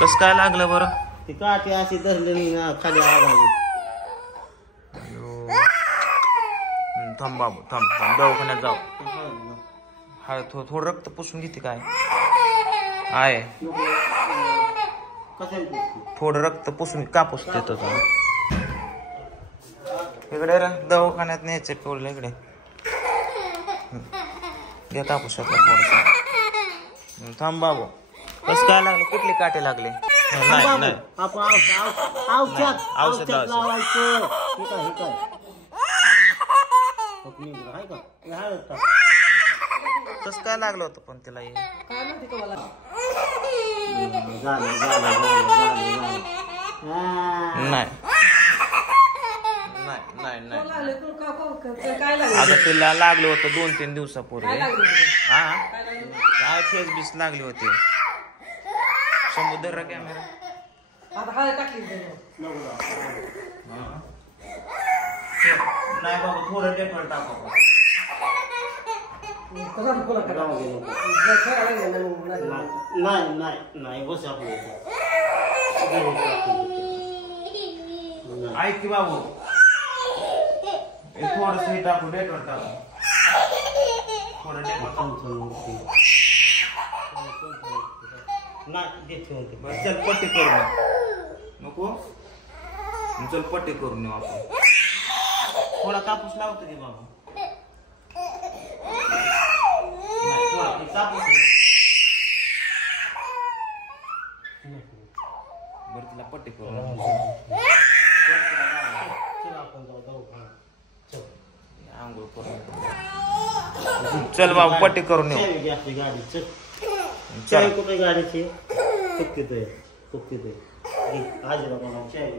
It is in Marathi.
कस काय लागलं बरं? ती काठी अशी धरली ना खाली आवाज. थांब बाबू थांब थांब दवाखान्यात जाऊ. हा थोडं रक्त पुसून घेते काय आहे थोडं रक्त पुसून का पुसून देतो इकडे रे दवाखान्यात न्यायचं पिवलं इकडे घ्या कापूस थोडस. थांब बाबू कसं काय लागलं? कुठली काटे लागले? नाही नाही औषध लावायचं. कसं काय लागलं होतं पण तिला हे? नाही नाही नाही अगं तिला लागलं होतं 2-3 दिवसापूर्वी. हा काय फेस बीस लागली होती. समुद्र कॅमेरा नाही बाबा थोडं डेटॉल टाका. नाही बस आपलं ऐक की बाबू थोडस हे टाकू डेटॉल टाकू थोडं डेटॉल नाही चल पट्टी करून नको चल पट्टी करून येऊ आपण. थोडा कापूस लावतो की बाबा थोडा कापूस बरं तिला पट्टी करून आंघोळ करून चल बाबा पट्टी करून येऊ. गाडी चाय कुठे गाडीची तुक्कीत आहे आजी बाबा चाय